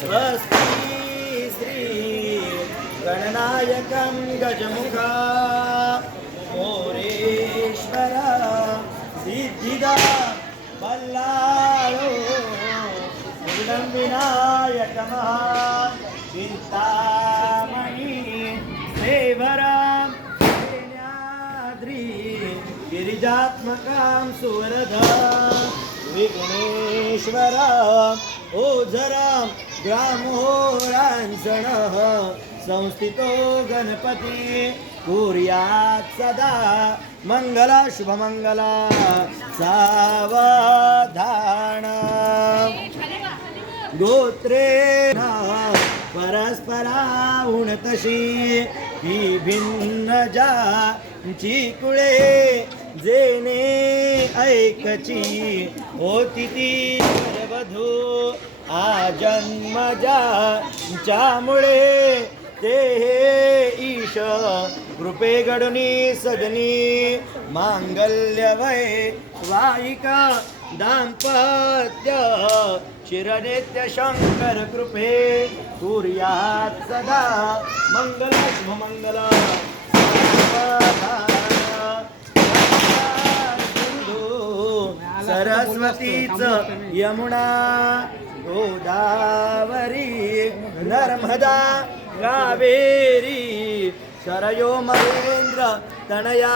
स्वस्ति श्री गणनायकं गजमुखा मोरेश्वर सिद्धिदा बल्लाळो विनायक चिंतामणि सेवरां गिरिजात्मकां सुवरदा विघ्नेश्वर ओझरां ग्रामोरांसणः संस्थितो गणपति कुर्यात् सदा मंगला शुभमंगला सावधान गोत्रेण परस्परा उणतशी ही भिन्न जांची कुळे जेने ऐकची होती ती वधू आजन्मजांच्यामुळे ते ईश कृपे गडुनी सदनी मांगल्य वै वाहिका दाम्पत्य चिरनित्य शंकर कृपे कुर्यात् सदा मंगल शुभमंगल सरस्वतीच यमुना गोदावरी नर्मदा कावेरी सरयो महेंद्र तनया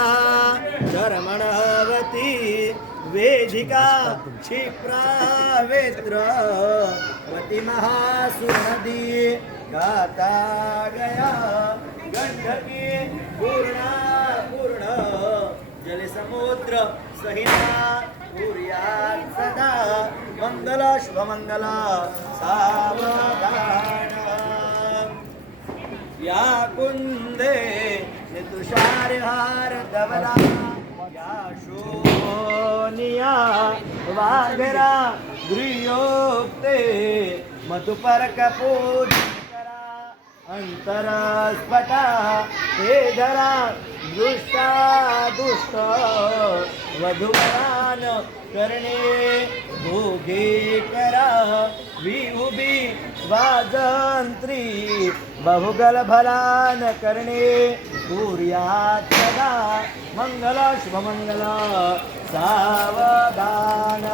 धर्मणवती वेदिका क्षिप्रावेत्र वती महासुनदी गाता गया गंडकी पूर्णा पूर्ण जलसमुद्र सहिना कुर्यात् सदा मंगल शुभमंगल सावधान या कुंदे तुषारहार धवला या शोनिया वाघरा गृहोक्ते मधुपर्क पूजिकरा अंतरस्फटा हे धरा दुष्टा दुष्ट वधुवरान करणे भोगे करा विहुबी वाजंत्री बहुगल भलान करणे कुर्यात् सदा मंगल शुभमंगल सावधान